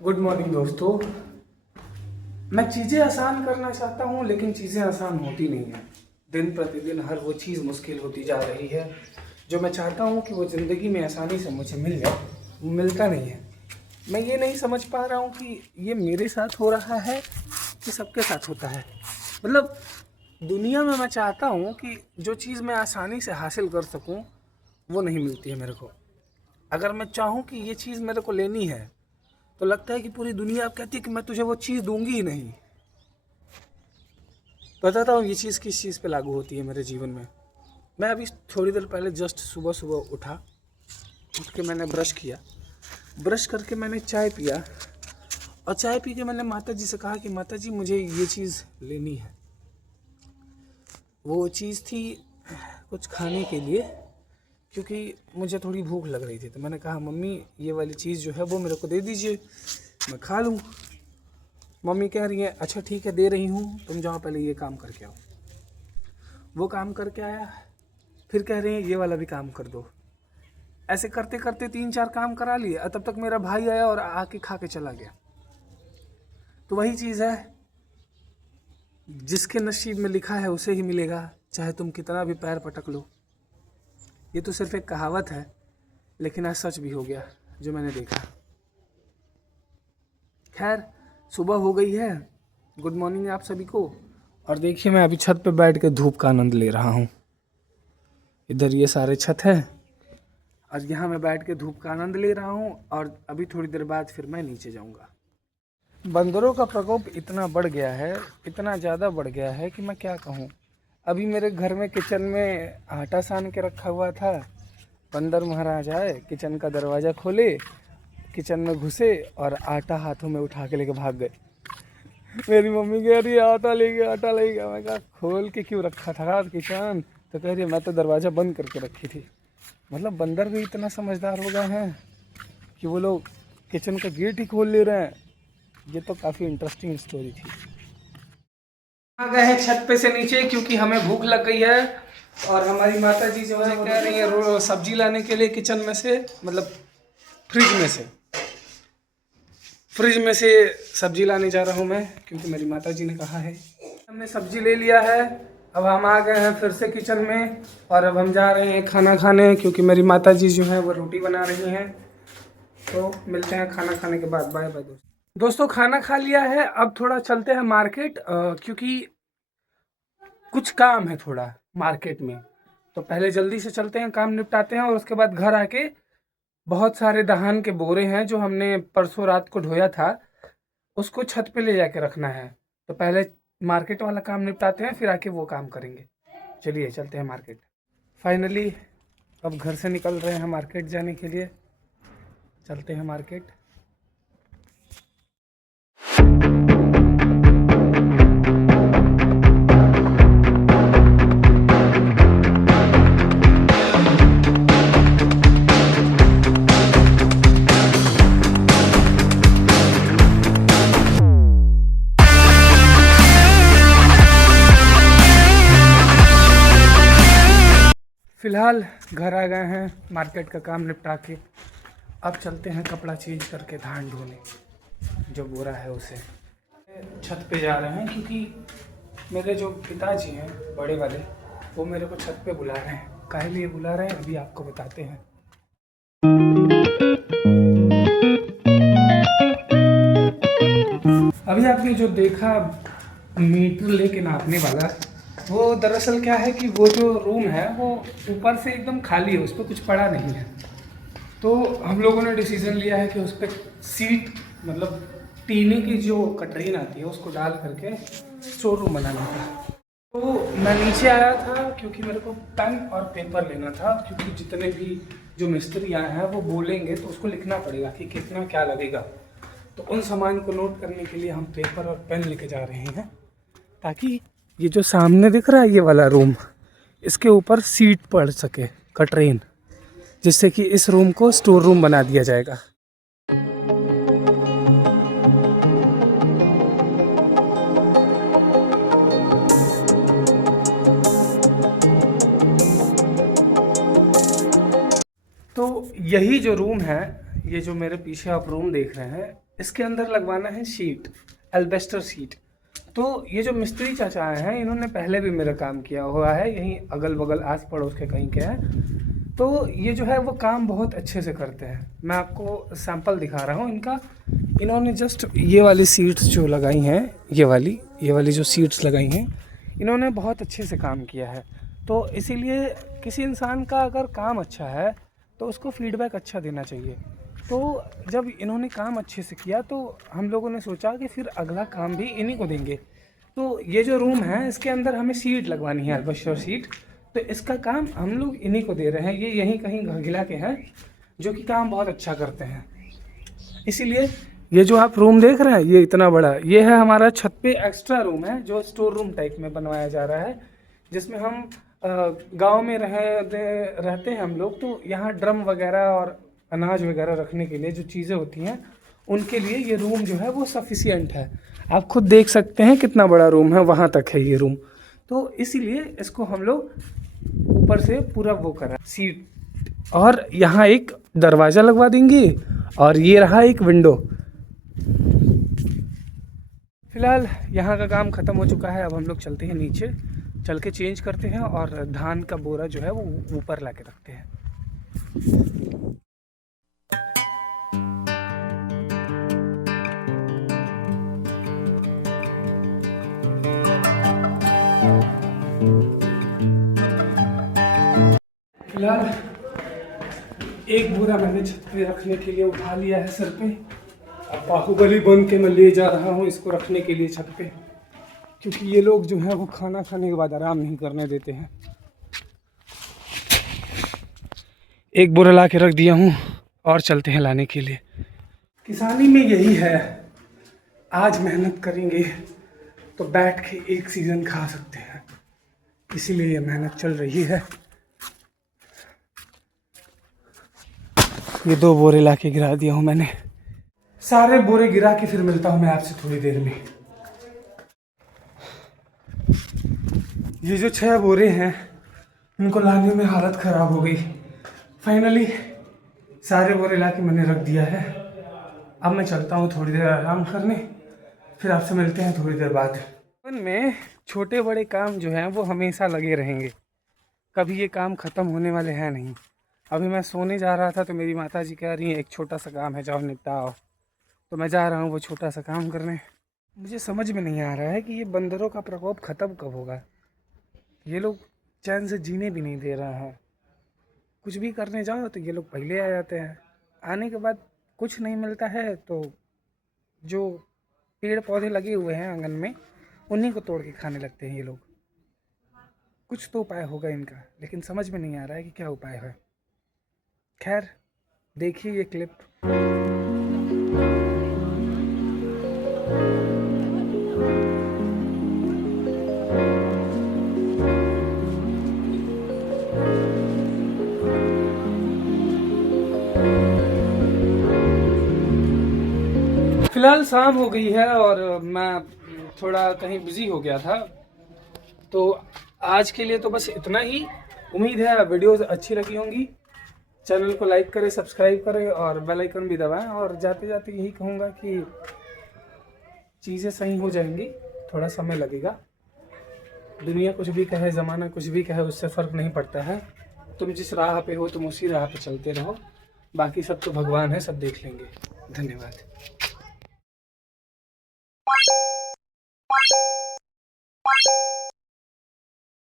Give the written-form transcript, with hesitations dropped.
Good morning दोस्तों। मैं चीज़ें आसान करना चाहता हूँ लेकिन चीज़ें आसान होती नहीं हैं। दिन प्रतिदिन हर वो चीज़ मुश्किल होती जा रही है जो मैं चाहता हूँ कि वो ज़िंदगी में आसानी से मुझे मिल जाए, वो मिलता नहीं है। मैं ये नहीं समझ पा रहा हूँ कि ये मेरे साथ हो रहा है कि सबके साथ होता है। मतलब दुनिया में मैं चाहता हूँ कि जो चीज़ मैं आसानी से हासिल कर सकूँ वो नहीं मिलती है मेरे को। अगर मैं चाहूँ कि ये चीज़ मेरे को लेनी है तो लगता है कि पूरी दुनिया अब कहती है कि मैं तुझे वो चीज़ दूंगी ही नहीं। बताता हूँ ये चीज़ किस चीज़ पे लागू होती है मेरे जीवन में। मैं अभी थोड़ी देर पहले जस्ट सुबह सुबह उठ के मैंने ब्रश किया। ब्रश करके मैंने चाय पिया और चाय पी के मैंने माता जी से कहा कि माता जी मुझे ये चीज़ लेनी है। वो चीज़ थी कुछ खाने के लिए, क्योंकि मुझे थोड़ी भूख लग रही थी। तो मैंने कहा मम्मी ये वाली चीज़ जो है वो मेरे को दे दीजिए, मैं खा लूँ। मम्मी कह रही है अच्छा ठीक है दे रही हूँ, तुम जाओ पहले ये काम करके आओ। वो काम करके आया, फिर कह रही है ये वाला भी काम कर दो। ऐसे करते करते 3-4 काम करा लिए और तब तक मेरा भाई आया और आके खा के चला गया। तो वही चीज़ है, जिसके नसीब में लिखा है उसे ही मिलेगा, चाहे तुम कितना भी पैर पटक लो। ये तो सिर्फ एक कहावत है लेकिन आज सच भी हो गया जो मैंने देखा। खैर सुबह हो गई है, गुड मॉर्निंग आप सभी को। और देखिए मैं अभी छत पे बैठ के धूप का आनंद ले रहा हूँ। इधर ये सारे छत है और यहाँ मैं बैठ के धूप का आनंद ले रहा हूँ और अभी थोड़ी देर बाद फिर मैं नीचे जाऊँगा। बंदरों का प्रकोप इतना बढ़ गया है, इतना ज़्यादा बढ़ गया है कि मैं क्या कहूँ। अभी मेरे घर में किचन में आटा सान के रखा हुआ था, बंदर महाराज आए, किचन का दरवाज़ा खोले, किचन में घुसे और आटा हाथों में उठा के लेके भाग गए। मेरी मम्मी कह रही है आटा ले गया आटा ले गया। मैं कहा खोल के क्यों रखा था किचन? तो कह रही है मैं तो दरवाज़ा बंद करके रखी थी। मतलब बंदर भी इतना समझदार हो गए हैं कि वो लोग किचन का गेट ही खोल ले रहे हैं। ये तो काफ़ी इंटरेस्टिंग स्टोरी थी। आ गए हैं छत पे से नीचे क्योंकि हमें भूख लग गई है और हमारी माता जी जो है कह रही है सब्जी लाने के लिए किचन में से, मतलब फ्रिज में से सब्जी लाने जा रहा हूँ मैं, क्योंकि मेरी माता जी ने कहा है। हमने सब्जी ले लिया है, अब हम आ गए हैं फिर से किचन में और अब हम जा रहे हैं खाना खाने, क्योंकि मेरी माता जी जो है वो रोटी बना रही हैं। तो मिलते हैं खाना खाने के बाद। बाय बाय दोस्तों। खाना खा लिया है, अब थोड़ा चलते हैं मार्केट, क्योंकि कुछ काम है थोड़ा मार्केट में। तो पहले जल्दी से चलते हैं, काम निपटाते हैं और उसके बाद घर आके बहुत सारे दहान के बोरे हैं जो हमने परसों रात को ढोया था, उसको छत पे ले जाके रखना है। तो पहले मार्केट वाला काम निपटाते हैं, फिर आके वो काम करेंगे। चलिए चलते हैं मार्केट। फाइनली अब घर से निकल रहे हैं मार्केट जाने के लिए। चलते हैं मार्केट। फिलहाल घर आ गए हैं मार्केट का काम निपटा के। अब चलते हैं कपड़ा चेंज करके धान ढोने, जो बोरा है उसे। छत पे जा रहे हैं क्योंकि मेरे जो पिताजी हैं बड़े वाले, वो मेरे को छत पे बुला रहे हैं। काहे लिए बुला रहे हैं अभी आपको बताते हैं। अभी आपने जो देखा मीटर लेके नापने वाला, वो दरअसल क्या है कि वो जो रूम है वो ऊपर से एकदम खाली है, उस पर कुछ पड़ा नहीं है। तो हम लोगों ने डिसीजन लिया है कि उस पर सीट, मतलब टीने की जो कटरीन आती है उसको डाल करके स्टोर रूम बनाना था। तो मैं नीचे आया था क्योंकि मेरे को पेन और पेपर लेना था, क्योंकि जितने भी जो मिस्त्री आए हैं वो बोलेंगे तो उसको लिखना पड़ेगा कि कितना क्या लगेगा। तो उन सामान को नोट करने के लिए हम पेपर और पेन लेके जा रहे हैं, ताकि ये जो सामने दिख रहा है ये वाला रूम, इसके ऊपर सीट पड़ सके कटरीन, जिससे कि इस रूम को स्टोर रूम बना दिया जाएगा। तो यही जो रूम है, ये जो मेरे पीछे आप रूम देख रहे हैं, इसके अंदर लगवाना है शीट, एल्बेस्टर शीट। तो ये जो मिस्त्री चाचा आए हैं इन्होंने पहले भी मेरा काम किया हुआ है, यहीं अगल बगल आस पड़ोस के कहीं के हैं। तो ये जो है वो काम बहुत अच्छे से करते हैं। मैं आपको सैंपल दिखा रहा हूँ इनका। इन्होंने जस्ट ये वाली सीट्स जो लगाई हैं, ये वाली जो सीट्स लगाई हैं, इन्होंने बहुत अच्छे से काम किया है। तो इसीलिए किसी इंसान का अगर काम अच्छा है तो उसको फीडबैक अच्छा देना चाहिए। तो जब इन्होंने काम अच्छे से किया तो हम लोगों ने सोचा कि फिर अगला काम भी इन्हीं को देंगे। तो ये जो रूम है इसके अंदर हमें सीट लगवानी है, एल्बेस्टर सीट। तो इसका काम हम लोग इन्हीं को दे रहे हैं। ये यहीं कहीं घाघिला के हैं जो कि काम बहुत अच्छा करते हैं। इसीलिए ये जो आप रूम देख रहे हैं ये इतना बड़ा, ये है हमारा छत पे एक्स्ट्रा रूम है जो स्टोर रूम टाइप में बनवाया जा रहा है, जिसमें हम गांव में रहते हैं हम लोग। तो यहाँ ड्रम वगैरह और अनाज वगैरह रखने के लिए जो चीज़ें होती हैं उनके लिए ये रूम जो है वो सफिशिएंट है। आप खुद देख सकते हैं कितना बड़ा रूम है, वहाँ तक है ये रूम। तो इसीलिए इसको हम लोग ऊपर से पूरा वो करा सीट, और यहाँ एक दरवाज़ा लगवा देंगे और ये रहा एक विंडो। फिलहाल यहाँ का काम ख़त्म हो चुका है। अब हम लोग चलते हैं नीचे, चल के चेंज करते हैं और धान का बोरा जो है वो ऊपर ला के रखते हैं। फिलहाल एक बोरा मैंने छत पे रखने के लिए उठा लिया है सर पे। अब बाहुबली बन के मैं ले जा रहा हूँ इसको रखने के लिए छत पे, क्योंकि ये लोग जो हैं वो खाना खाने के बाद आराम नहीं करने देते हैं। एक बोरा ला के रख दिया हूँ और चलते हैं लाने के लिए। किसानी में यही है, आज मेहनत करेंगे तो बैठ के एक सीज़न खा सकते हैं, इसीलिए ये मेहनत चल रही है। ये 2 बोरे ला के गिरा दिया हूँ मैंने। सारे बोरे गिरा के फिर मिलता हूँ मैं आपसे थोड़ी देर में। ये जो 6 बोरे हैं इनको लाने में हालत ख़राब हो गई। फाइनली सारे बोरे ला के मैंने रख दिया है। अब मैं चलता हूँ थोड़ी देर आराम करने, फिर आपसे मिलते हैं थोड़ी देर बाद। जीवन में छोटे बड़े काम जो हैं वो हमेशा लगे रहेंगे, कभी ये काम ख़त्म होने वाले हैं नहीं। अभी मैं सोने जा रहा था तो मेरी माता जी कह रही हैं एक छोटा सा काम है, जाओ निपटाओ। तो मैं जा रहा हूँ वो छोटा सा काम करने। मुझे समझ में नहीं आ रहा है कि ये बंदरों का प्रकोप ख़त्म कब होगा। ये लोग चैन से जीने भी नहीं दे रहा है। कुछ भी करने जाओ तो ये लोग पहले आ जाते हैं, आने के बाद कुछ नहीं मिलता है तो जो पेड़ पौधे लगे हुए हैं आंगन में उन्हीं को तोड़ के खाने लगते हैं ये लोग। कुछ तो उपाय होगा इनका, लेकिन समझ में नहीं आ रहा है कि क्या उपाय है। खैर देखिए ये क्लिप। फिलहाल शाम हो गई है और मैं थोड़ा कहीं बिजी हो गया था, तो आज के लिए तो बस इतना ही। उम्मीद है वीडियोस अच्छी लगी होंगी। चैनल को लाइक करें, सब्सक्राइब करें और बेल आइकन भी दबाएं। और जाते जाते यही कहूँगा कि चीज़ें सही हो जाएंगी, थोड़ा समय लगेगा। दुनिया कुछ भी कहे, ज़माना कुछ भी कहे, उससे फ़र्क नहीं पड़ता है। तुम जिस राह पे हो तुम उसी राह पे चलते रहो, बाकी सब तो भगवान है, सब देख लेंगे। धन्यवाद।